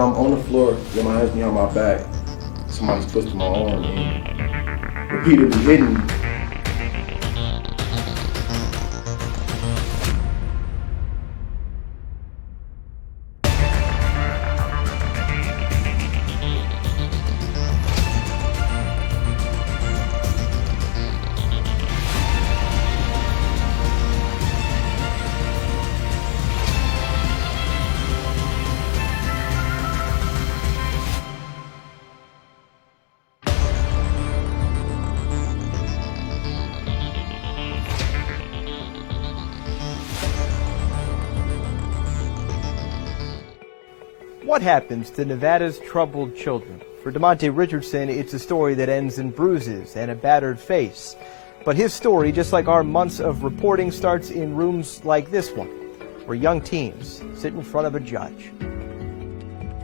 I'm on the floor with my hands behind my back, somebody's twisting my arm and repeatedly hitting me. What happens to Nevada's troubled children? For Demonte Richardson, it's a story that ends in bruises and a battered face. But his story, just like our months of reporting, starts in rooms like this one, where young teens sit in front of a judge.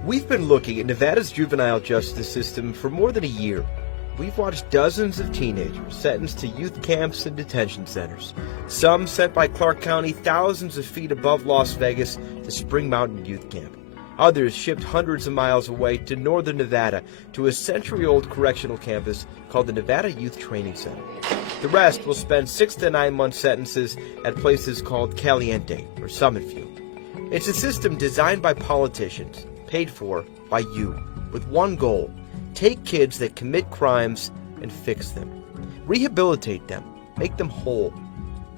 We've been looking at Nevada's juvenile justice system for more than a year. We've watched dozens of teenagers sentenced to youth camps and detention centers, some sent by Clark County thousands of feet above Las Vegas to Spring Mountain Youth Camp. Others shipped hundreds of miles away to northern Nevada to a century-old correctional campus called the Nevada Youth Training Center. The rest will spend 6 to 9 month sentences at places called Caliente or Summit View. It's a system designed by politicians, paid for by you, with one goal: take kids that commit crimes and fix them. Rehabilitate them, make them whole.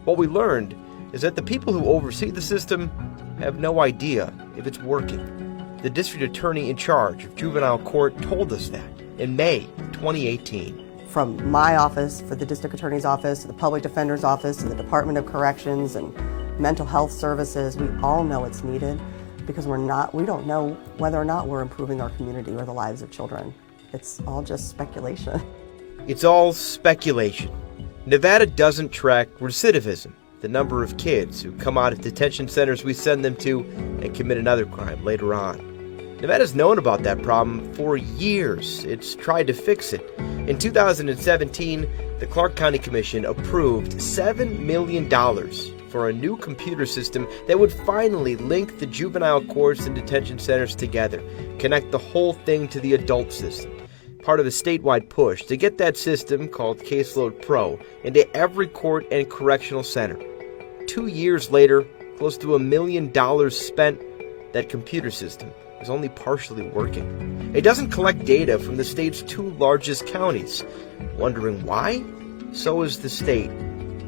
What we learned is that the people who oversee the system have no idea if it's working. The district attorney in charge of juvenile court told us that in May 2018. From my office, for the district attorney's office, to the public defender's office, to the Department of Corrections and mental health services, we all know it's needed because we don't know whether or not we're improving our community or the lives of children. It's all just speculation. It's all speculation. Nevada doesn't track recidivism, the number of kids who come out of detention centers we send them to and commit another crime later on. Nevada's known about that problem for years. It's tried to fix it. In 2017, the Clark County Commission approved $7 million for a new computer system that would finally link the juvenile courts and detention centers together, connect the whole thing to the adult system. Part of a statewide push to get that system, called Caseload Pro, into every court and correctional center. 2 years later, close to $1 million spent, that computer system is only partially working. It doesn't collect data from the state's 2 largest counties. Wondering why? So is the state.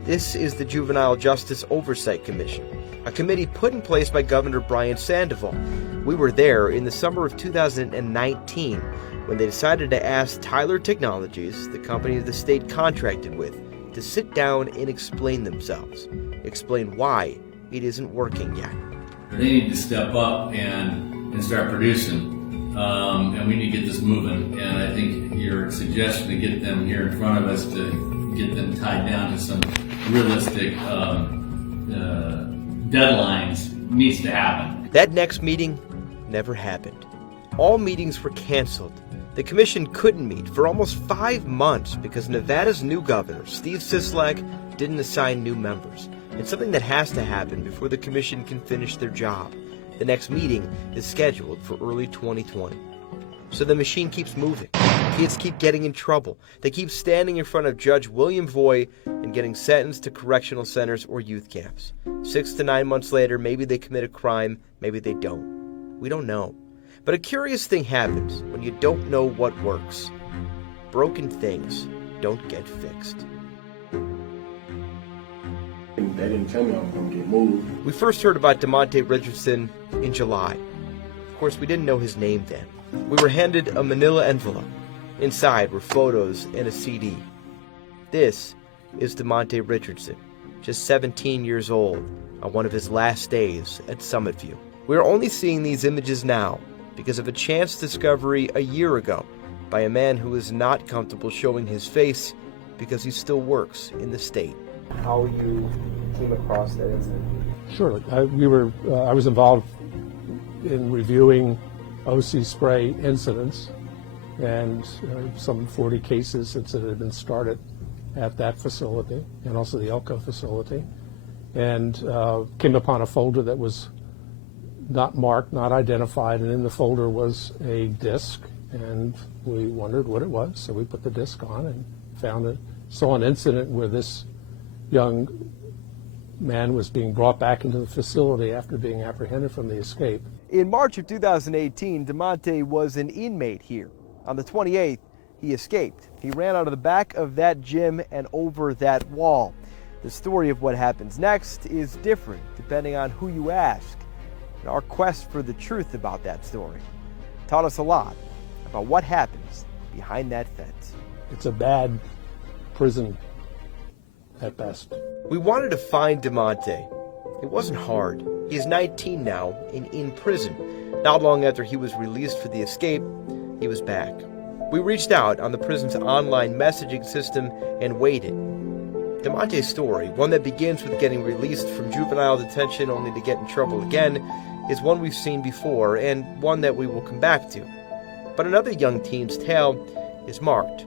This is the Juvenile Justice Oversight Commission, a committee put in place by Governor Brian Sandoval. We were there in the summer of 2019 when they decided to ask Tyler Technologies, the company the state contracted with, to sit down and explain themselves. Explain why it isn't working yet. They need to step up and start producing, and we need to get this moving. And I think your suggestion to get them here in front of us, to get them tied down to some realistic deadlines, needs to happen. That next meeting never happened. All meetings were canceled. The commission couldn't meet for almost 5 months because Nevada's new governor, Steve Sisolak, didn't assign new members. It's something that has to happen before the commission can finish their job. The next meeting is scheduled for early 2020. So the machine keeps moving. Kids keep getting in trouble. They keep standing in front of Judge William Voy and getting sentenced to correctional centers or youth camps. 6 to 9 months later, maybe they commit a crime, maybe they don't. We don't know. But a curious thing happens when you don't know what works. Broken things don't get fixed. They didn't tell me I was going to get moved. We first heard about Demonte Richardson in July. Of course, we didn't know his name then. We were handed a manila envelope. Inside were photos and a CD. This is Demonte Richardson, just 17 years old, on one of his last days at Summit View. We are only seeing these images now because of a chance discovery a year ago by a man who is not comfortable showing his face because he still works in the state. How you came across that incident? Sure. I was involved in reviewing OC spray incidents, and some 40 cases since it had been started at that facility and also the Elko facility, and came upon a folder that was not marked, not identified, and in the folder was a disc, and we wondered what it was, so we put the disc on and saw an incident where this young man was being brought back into the facility after being apprehended from the escape. In March of 2018, Demonte was an inmate here. On the 28th, he escaped. He ran out of the back of that gym and over that wall. The story of what happens next is different depending on who you ask. And our quest for the truth about that story taught us a lot about what happens behind that fence. It's a bad prison at best. We wanted to find Demonte. It wasn't hard. He is 19 now and in prison. Not long after he was released for the escape, he was back. We reached out on the prison's online messaging system and waited. Demonte's story, one that begins with getting released from juvenile detention only to get in trouble again, is one we've seen before and one that we will come back to. But another young teen's tale is marked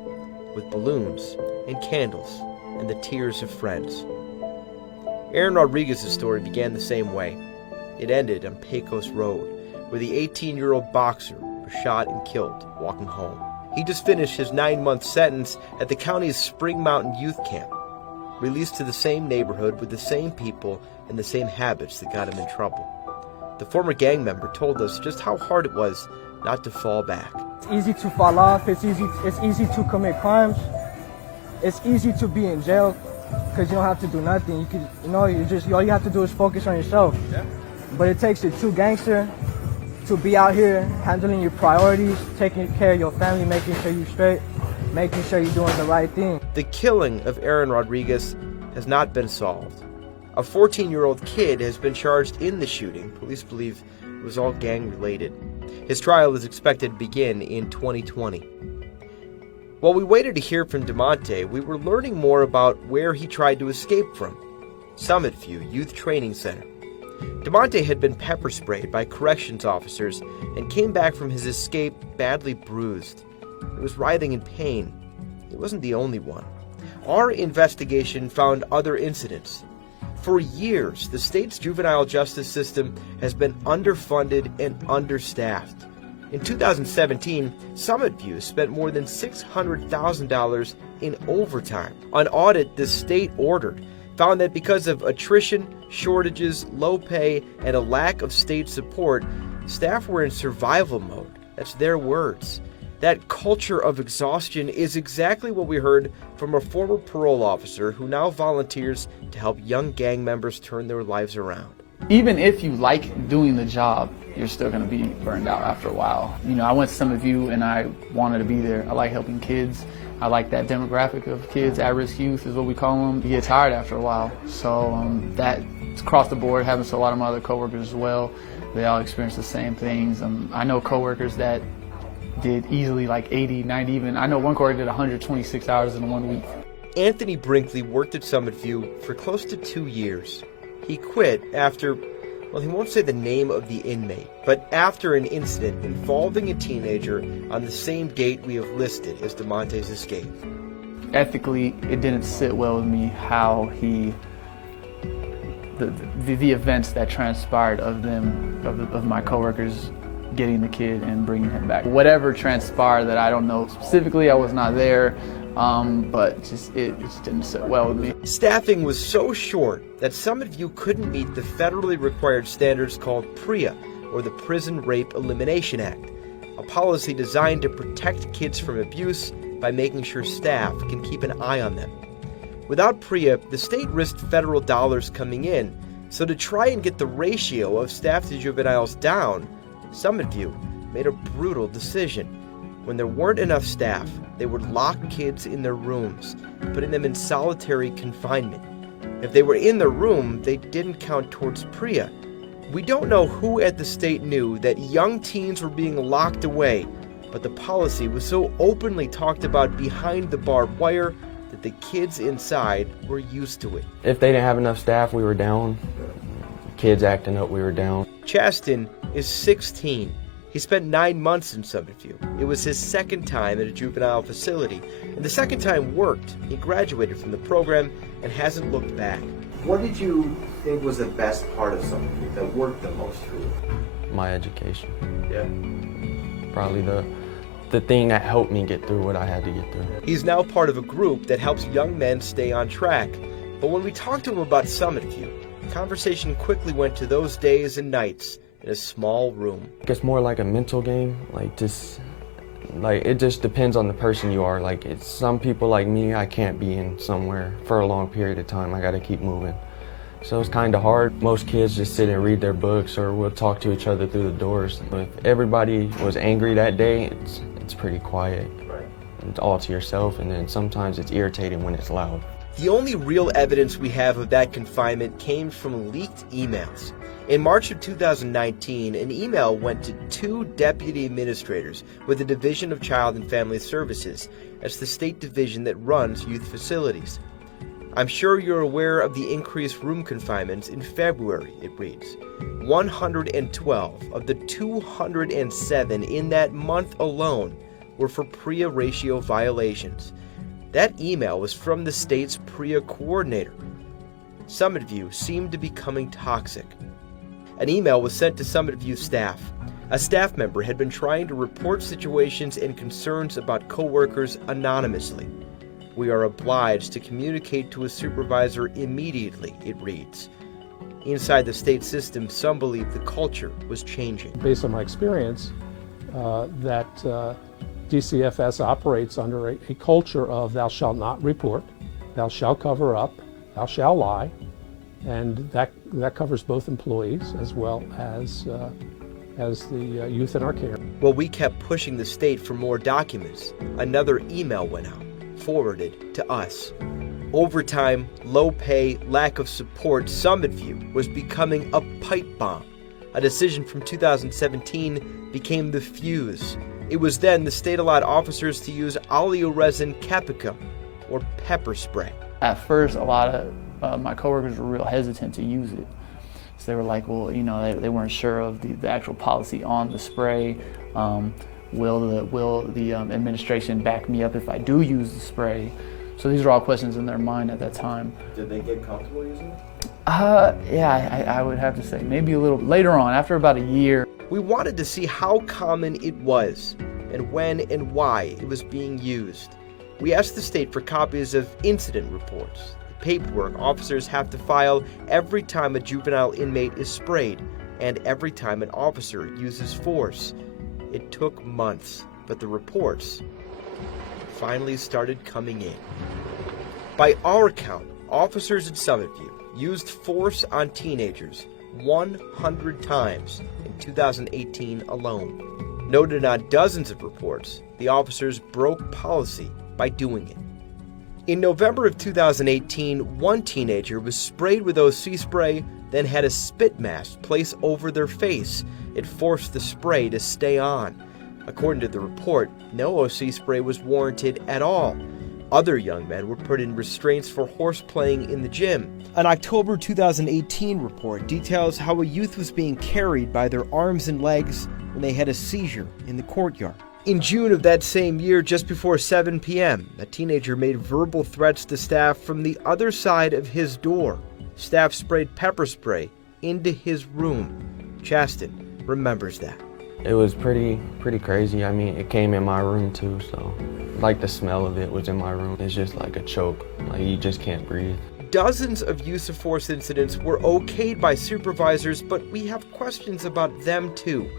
with balloons and candles and the tears of friends. Aaron Rodriguez's story began the same way. It ended on Pecos Road, where the 18-year-old boxer was shot and killed walking home. He just finished his 9-month sentence at the county's Spring Mountain Youth Camp, released to the same neighborhood with the same people and the same habits that got him in trouble. The former gang member told us just how hard it was not to fall back. It's easy to fall off. It's easy to commit crimes. It's easy to be in jail because you don't have to do nothing. All you have to do is focus on yourself. Yeah. But it takes a true gangster to be out here handling your priorities, taking care of your family, making sure you're straight, making sure you're doing the right thing. The killing of Aaron Rodriguez has not been solved. A 14-year-old kid has been charged in the shooting. Police believe it was all gang-related. His trial is expected to begin in 2020. While we waited to hear from Demonte, we were learning more about where he tried to escape from. Summit View Youth Training Center. Demonte had been pepper sprayed by corrections officers and came back from his escape badly bruised. He was writhing in pain. He wasn't the only one. Our investigation found other incidents. For years, the state's juvenile justice system has been underfunded and understaffed. In 2017, Summit View spent more than $600,000 in overtime. An audit the state ordered found that because of attrition, shortages, low pay, and a lack of state support, staff were in survival mode. That's their words. That culture of exhaustion is exactly what we heard from a former parole officer who now volunteers to help young gang members turn their lives around. Even if you like doing the job, you're still going to be burned out after a while. I went to Summit View and I wanted to be there. I like helping kids. I like that demographic of kids. At-risk youth is what we call them. You get tired after a while. So that's across the board. Happens to a lot of my other coworkers as well. They all experience the same things. I know coworkers that did easily like 80, 90 even. I know one coworker did 126 hours in 1 week. Anthony Brinkley worked at Summit View for close to 2 years. He quit after, well, he won't say the name of the inmate, but after an incident involving a teenager on the same date we have listed as Demonte's escape. Ethically, it didn't sit well with me how the events that transpired of my coworkers getting the kid and bringing him back. Whatever transpired that I don't know specifically, I was not there, but it just didn't sit well with me. Staffing was so short that Summit View couldn't meet the federally required standards called PREA, or the Prison Rape Elimination Act, a policy designed to protect kids from abuse by making sure staff can keep an eye on them. Without PREA, the state risked federal dollars coming in, so to try and get the ratio of staff to juveniles down, Summit View made a brutal decision. When there weren't enough staff, they would lock kids in their rooms, putting them in solitary confinement. If they were in their room, they didn't count towards PREA. We don't know who at the state knew that young teens were being locked away, but the policy was so openly talked about behind the barbed wire that the kids inside were used to it. If they didn't have enough staff, we were down. Kids acting up, we were down. Chaston is 16. He spent 9 months in Summit View. It was his second time at a juvenile facility, and the second time worked. He graduated from the program and hasn't looked back. What did you think was the best part of Summit View that worked the most for you? my education. Yeah. Probably the thing that helped me get through what I had to get through. He's now part of a group that helps young men stay on track. But when we talked to him about Summit View, the conversation quickly went to those days and nights in a small room. It's more like a mental game, it just depends on the person you are. It's some people like me, I can't be in somewhere for a long period of time. I gotta keep moving. So it's kind of hard. Most kids just sit and read their books or will talk to each other through the doors. But if everybody was angry that day, it's pretty quiet. Right. It's all to yourself, and then sometimes it's irritating when it's loud. The only real evidence we have of that confinement came from leaked emails. In March of 2019, an email went to 2 deputy administrators with the Division of Child and Family Services. That's the state division that runs youth facilities. I'm sure you're aware of the increased room confinements in February, it reads. 112 of the 207 in that month alone were for PREA ratio violations. That email was from the state's PREA coordinator. Summit View seemed to be becoming toxic. An email was sent to Summit View staff. A staff member had been trying to report situations and concerns about coworkers anonymously. We are obliged to communicate to a supervisor immediately, it reads. Inside the state system, some believe the culture was changing. Based on my experience, that DCFS operates under a culture of thou shalt not report, thou shalt cover up, thou shalt lie, and that covers both employees as well as the youth in our care. Well, we kept pushing the state for more documents. Another email went out, forwarded to us. Overtime, low pay, lack of support, Summit View was becoming a pipe bomb. A decision from 2017 became the fuse. It was then the state allowed officers to use oleoresin capicum, or pepper spray. At first, a lot of my coworkers were real hesitant to use it. So they were like, well, they weren't sure of the actual policy on the spray. Will the administration back me up if I do use the spray? So these are all questions in their mind at that time. Did they get comfortable using it? Yeah, I would have to say maybe a little later on, after about a year. We wanted to see how common it was, and when and why it was being used. We asked the state for copies of incident reports, the paperwork officers have to file every time a juvenile inmate is sprayed, and every time an officer uses force. It took months, but the reports finally started coming in. By our count, officers at Summit View used force on teenagers 100 times in 2018 alone. Noted on dozens of reports, the officers broke policy by doing it. In November of 2018, one teenager was sprayed with OC spray, then had a spit mask placed over their face. It forced the spray to stay on. According to the report, no OC spray was warranted at all. Other young men were put in restraints for horseplaying in the gym. An October 2018 report details how a youth was being carried by their arms and legs when they had a seizure in the courtyard. In June of that same year, just before 7 p.m., a teenager made verbal threats to staff from the other side of his door. Staff sprayed pepper spray into his room. Chaston remembers that. It was pretty crazy. I mean, it came in my room too, so the smell of it was in my room. It's just like a choke. You just can't breathe. Dozens of use of force incidents were okayed by supervisors, but we have questions about them too.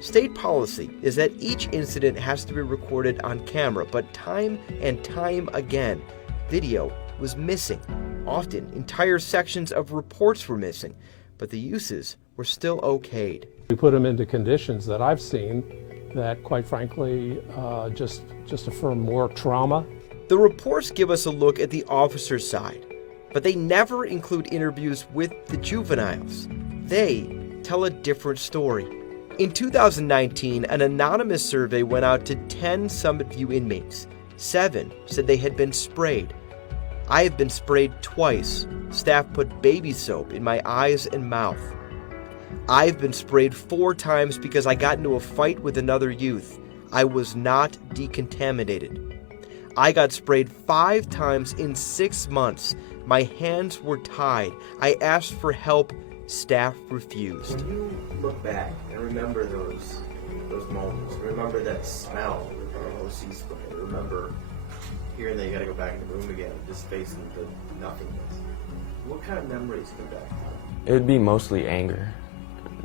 State policy is that each incident has to be recorded on camera, but time and time again, video was missing. Often, entire sections of reports were missing, but the uses were still okayed. We put them into conditions that I've seen that, quite frankly, just affirm more trauma. The reports give us a look at the officer's side, but they never include interviews with the juveniles. They tell a different story. In 2019, an anonymous survey went out to 10 Summit View inmates. 7 said they had been sprayed. I have been sprayed twice. Staff put baby soap in my eyes and mouth. I've been sprayed 4 times because I got into a fight with another youth. I was not decontaminated. I got sprayed 5 times in 6 months. My hands were tied. I asked for help staff refused. When you look back and remember those moments, remember that smell of OC spray, remember hearing that you gotta go back in the room again, just facing the nothingness, what kind of memories come back? It would be mostly anger.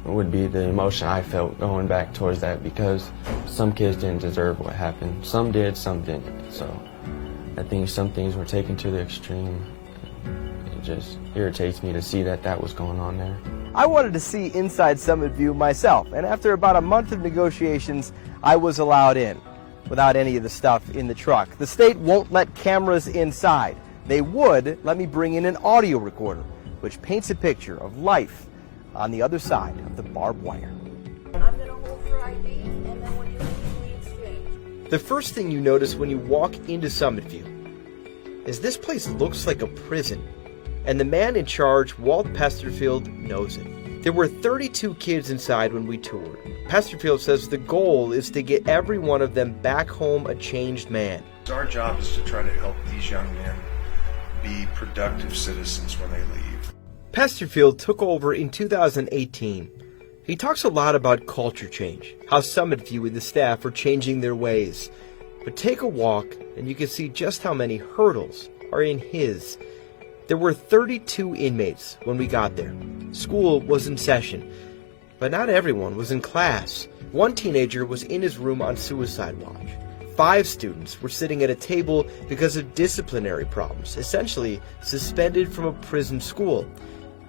It would be the emotion I felt going back towards that, because some kids didn't deserve what happened. Some did, some didn't. So I think some things were taken to the extreme. It just irritates me to see that that was going on there. I wanted to see inside Summit View myself, and after about a month of negotiations, I was allowed in without any of the stuff in the truck. The state won't let cameras inside. They would let me bring in an audio recorder, which paints a picture of life on the other side of the barbed wire. I'm going to hold your ID, and then when you leave, we exchange. The first thing you notice when you walk into Summit View is this place looks like a prison, and the man in charge, Walt Pesterfield, knows it. There were 32 kids inside when we toured. Pesterfield says the goal is to get every one of them back home a changed man. Our job is to try to help these young men be productive citizens when they leave. Pesterfield took over in 2018. He talks a lot about culture change, how Summit View and the staff are changing their ways. But take a walk and you can see just how many hurdles are in his. There were 32 inmates when we got there. School was in session, but not everyone was in class. One teenager was in his room on suicide watch. 5 students were sitting at a table because of disciplinary problems, essentially suspended from a prison school.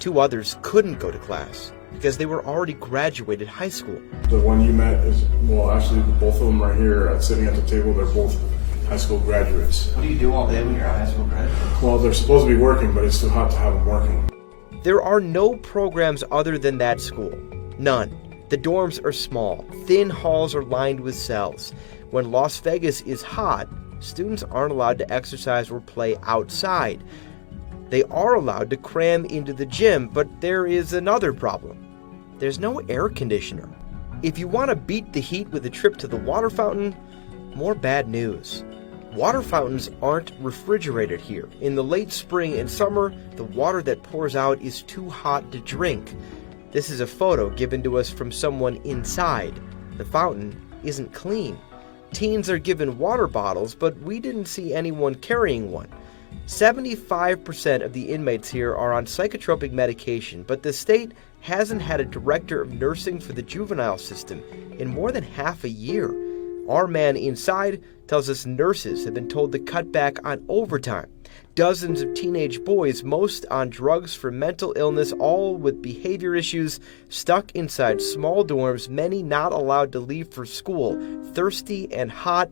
2 others couldn't go to class because they were already graduated high school. The one you met is, well, actually both of them right here sitting at the table, they're both high school graduates. What do you do all day when you're a high school graduate? Well, they're supposed to be working, but it's too hot to have them working. There are no programs other than that school. None. The dorms are small. Thin halls are lined with cells. When Las Vegas is hot, students aren't allowed to exercise or play outside. They are allowed to cram into the gym, but there is another problem. There's no air conditioner. If you want to beat the heat with a trip to the water fountain, more bad news. Water fountains aren't refrigerated here. In the late spring and summer, the water that pours out is too hot to drink. This is a photo given to us from someone inside. The fountain isn't clean. Teens are given water bottles, but we didn't see anyone carrying one. 75% of the inmates here are on psychotropic medication, but the state hasn't had a director of nursing for the juvenile system in more than half a year. Our man inside tells us nurses have been told to cut back on overtime. Dozens of teenage boys, most on drugs for mental illness, all with behavior issues, stuck inside small dorms, many not allowed to leave for school, thirsty and hot.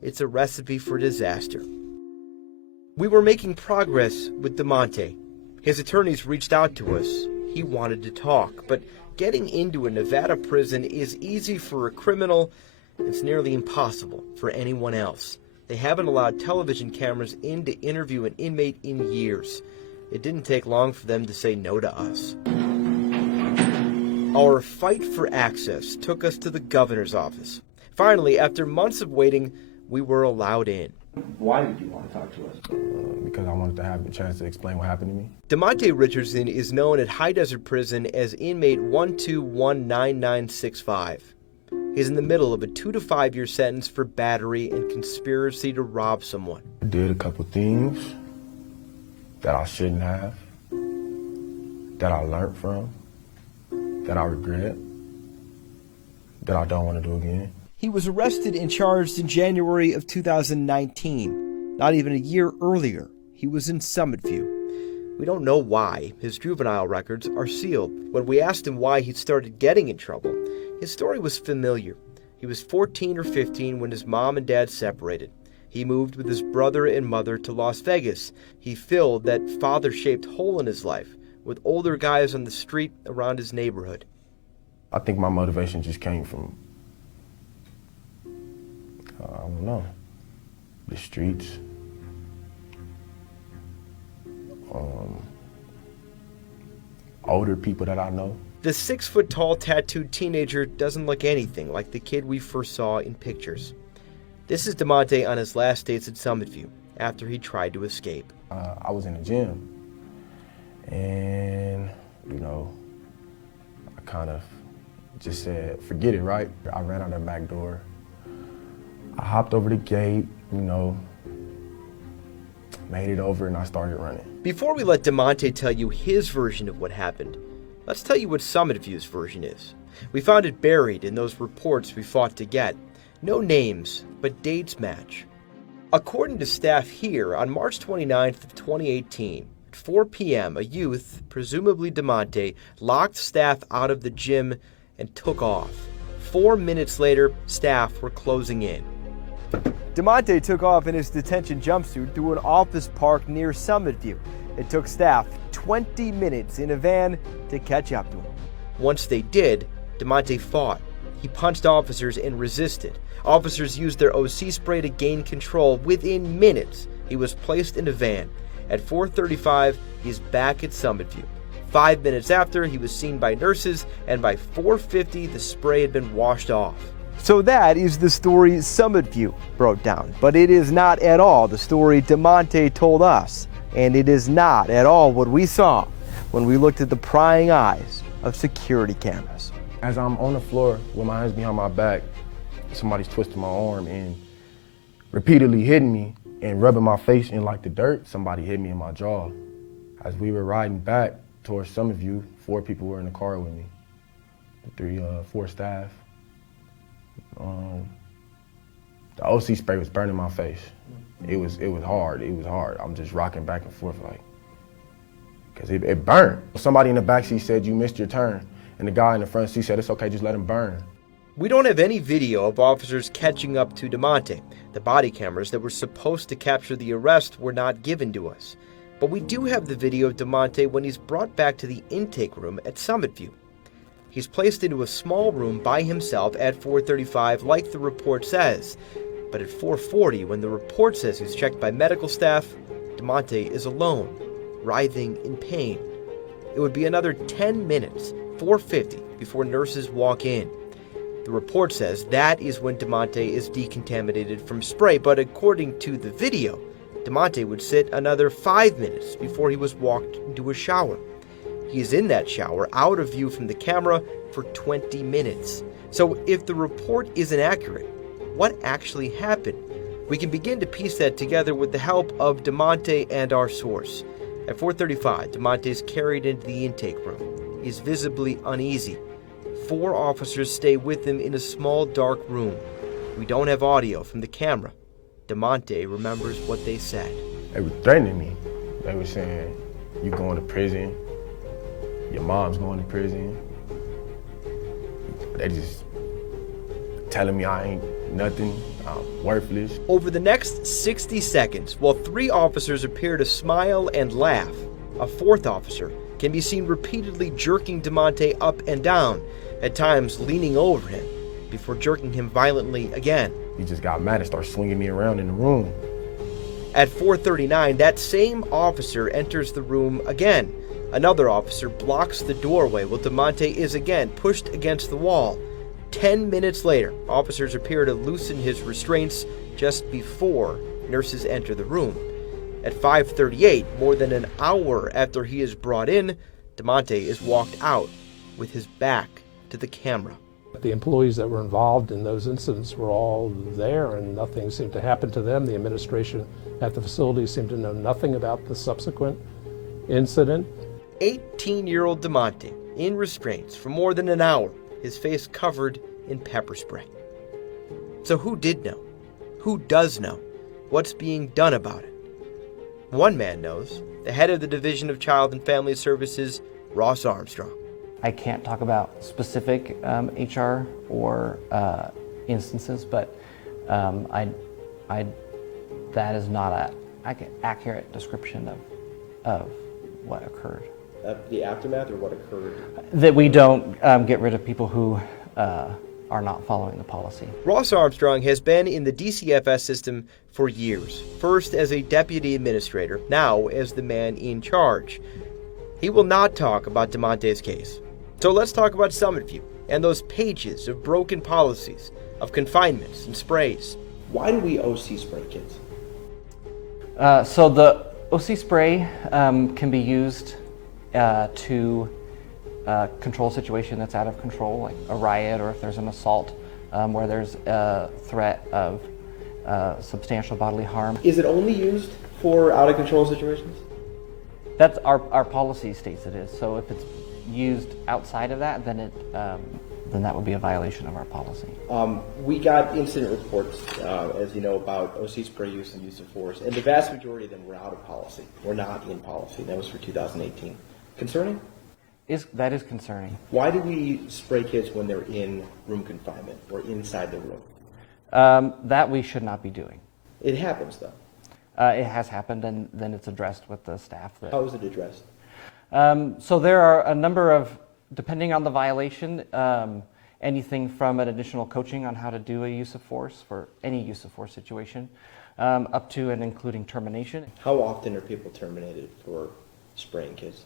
It's a recipe for disaster. We were making progress with Demonte. His attorneys reached out to us. He wanted to talk, but getting into a Nevada prison is easy for a criminal. It's nearly impossible for anyone else. They haven't allowed television cameras in to interview an inmate in years. It didn't take long for them to say no to us. Our fight for access took us to the governor's office. Finally, after months of waiting, we were allowed in. Why did you want to talk to us? Because I wanted to have the chance to explain what happened to me. Demonte Richardson is known at High Desert Prison as inmate 1219965. He's in the middle of a 2 to 5 year sentence for battery and conspiracy to rob someone. I did a couple things that I shouldn't have, that I learned from, that I regret, that I don't want to do again. He was arrested and charged in January of 2019. Not even a year earlier, he was in Summit View. We don't know why. His juvenile records are sealed. When we asked him why he started getting in trouble, his story was familiar. He was 14 or 15 when his mom and dad separated. He moved with his brother and mother to Las Vegas. He filled that father-shaped hole in his life with older guys on the street around his neighborhood. I think my motivation just came from, I don't know, the streets. Older people that I know. The 6-foot-tall tattooed teenager doesn't look anything like the kid we first saw in pictures. This is Demonte on his last days at Summit View after he tried to escape. I was in the gym, and kind of just said, forget it, right? I ran out the back door. I hopped over the gate, you know, made it over, and I started running. Before we let Demonte tell you his version of what happened, let's tell you what Summit View's version is. We found it buried in those reports we fought to get. No names, but dates match. According to staff here, on March 29th of 2018, at 4 p.m., a youth, presumably Demonte, locked staff out of the gym and took off. 4 minutes later, staff were closing in. Demonte took off in his detention jumpsuit through an office park near Summit View. It took staff 20 minutes in a van to catch up to him. Once they did, Demonte fought. He punched officers and resisted. Officers used their OC spray to gain control. Within minutes, he was placed in a van. At 4:35, he's back at Summit View. 5 minutes after, he was seen by nurses, and by 4:50, the spray had been washed off. So that is the story Summit View broke down, but it is not at all the story Demonte told us, and it is not at all what we saw when we looked at the prying eyes of security cameras. As I'm on the floor with my hands behind my back, somebody's twisting my arm and repeatedly hitting me and rubbing my face in like the dirt. Somebody hit me in my jaw. As we were riding back towards Summit View, 4 people were in the car with me. 4 staff. The OC spray was burning my face. It was hard. It was hard. I'm just rocking back and forth like, because it burned. Somebody in the backseat said, you missed your turn. And the guy in the front seat said, it's okay, just let him burn. We don't have any video of officers catching up to Demonte. The body cameras that were supposed to capture the arrest were not given to us. But we do have the video of Demonte when he's brought back to the intake room at Summit View. He's placed into a small room by himself at 4:35, like the report says. But at 4:40, when the report says he's checked by medical staff, Demonte is alone, writhing in pain. It would be another 10 minutes, 4:50, before nurses walk in. The report says that is when Demonte is decontaminated from spray, but according to the video, Demonte would sit another 5 minutes before he was walked into a shower. He is in that shower, out of view from the camera, for 20 minutes. So if the report isn't accurate, what actually happened? We can begin to piece that together with the help of Demonte and our source. At 4:35, Demonte is carried into the intake room. He's visibly uneasy. 4 officers stay with him in a small dark room. We don't have audio from the camera. Demonte remembers what they said. They were threatening me. They were saying, you going to prison. Your mom's going to prison. They just telling me I ain't nothing, I'm worthless. Over the next 60 seconds, while 3 officers appear to smile and laugh, a 4th officer can be seen repeatedly jerking Demonte up and down, at times leaning over him, before jerking him violently again. He just got mad and started swinging me around in the room. At 4:39, that same officer enters the room again. Another officer blocks the doorway while Demonte is again pushed against the wall. 10 minutes later, officers appear to loosen his restraints just before nurses enter the room. At 5:38, more than an hour after he is brought in, Demonte is walked out with his back to the camera. The employees that were involved in those incidents were all there and nothing seemed to happen to them. The administration at the facility seemed to know nothing about the subsequent incident. 18-year-old Demonte in restraints for more than an hour, his face covered in pepper spray. So who did know? Who does know? What's being done about it? One man knows, the head of the Division of Child and Family Services, Ross Armstrong. I can't talk about specific HR or instances, but that is not an accurate description of what occurred. The aftermath or what occurred? That we don't get rid of people who are not following the policy. Ross Armstrong has been in the DCFS system for years, first as a deputy administrator, now as the man in charge. He will not talk about Demonte's case. So let's talk about Summit View and those pages of broken policies, of confinements and sprays. Why do we OC spray kids? So the OC spray can be used to a control situation that's out of control, like a riot, or if there's an assault where there's a threat of substantial bodily harm. Is it only used for out of control situations? That's our policy states it is. So if it's used outside of that, then then that would be a violation of our policy. We got incident reports, as you know, about OC spray use and use of force, and the vast majority of them were out of policy, were not in policy. That was for 2018. Concerning? That is concerning. Why do we spray kids when they're in room confinement or inside the room? That we should not be doing. It happens, though. It has happened, and then it's addressed with the staff. How is it addressed? So there are a number of, depending on the violation, anything from an additional coaching on how to do a use of force for any use of force situation, up to and including termination. How often are people terminated for spraying kids?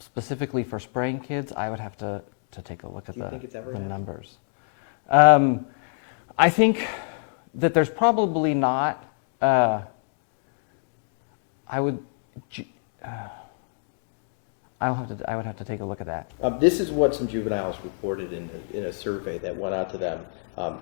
Specifically for spraying kids, I would have to take a look at the numbers. I think that there's probably not. I would have to take a look at that. This is what some juveniles reported in a survey that went out to them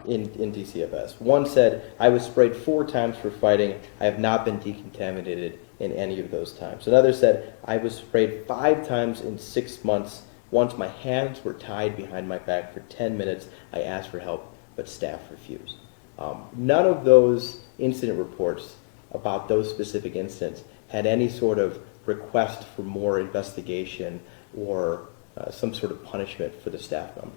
in DCFS. One said, "I was sprayed 4 times for fighting. I have not been decontaminated in any of those times." Another said, "I was sprayed 5 times in 6 months. Once my hands were tied behind my back for 10 minutes. I asked for help, but staff refused." None of those incident reports about those specific incidents had any sort of request for more investigation or some sort of punishment for the staff member.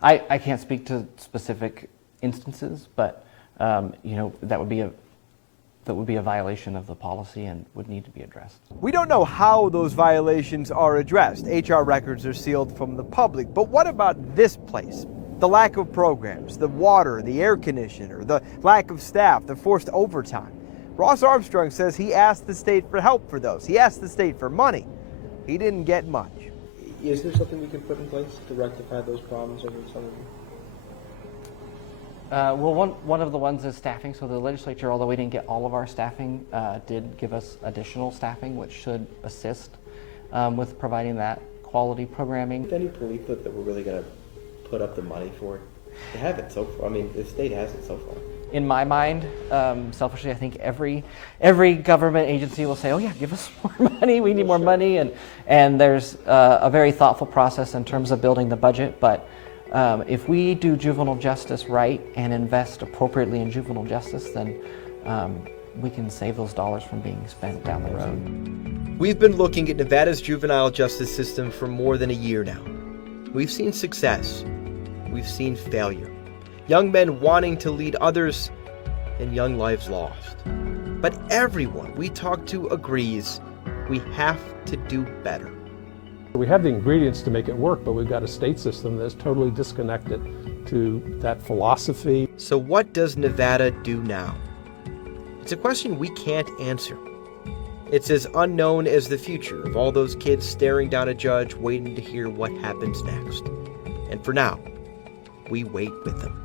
I can't speak to specific instances, but that would be a violation of the policy and would need to be addressed. We don't know how those violations are addressed. HR records are sealed from the public. But what about this place? The lack of programs, the water, the air conditioner, the lack of staff, the forced overtime. Ross Armstrong says he asked the state for help for those. He asked the state for money. He didn't get much. Is there something we can put in place to rectify those problems over some of them? Well, one of the ones is staffing. So the legislature, although we didn't get all of our staffing, did give us additional staffing, which should assist with providing that quality programming. Any belief that we're really going to put up the money for it? They have it so far. I mean, the state has it so far. In my mind, selfishly, I think every government agency will say, "Oh yeah, give us more money. We need more money," and there's a very thoughtful process in terms of building the budget. But if we do juvenile justice right and invest appropriately in juvenile justice, then we can save those dollars from being spent down the road. We've been looking at Nevada's juvenile justice system for more than a year now. We've seen success. We've seen failure. Young men wanting to lead others, and young lives lost. But everyone we talk to agrees we have to do better. We have the ingredients to make it work, but we've got a state system that's totally disconnected to that philosophy. So what does Nevada do now? It's a question we can't answer. It's as unknown as the future of all those kids staring down a judge waiting to hear what happens next. And for now, we wait with them.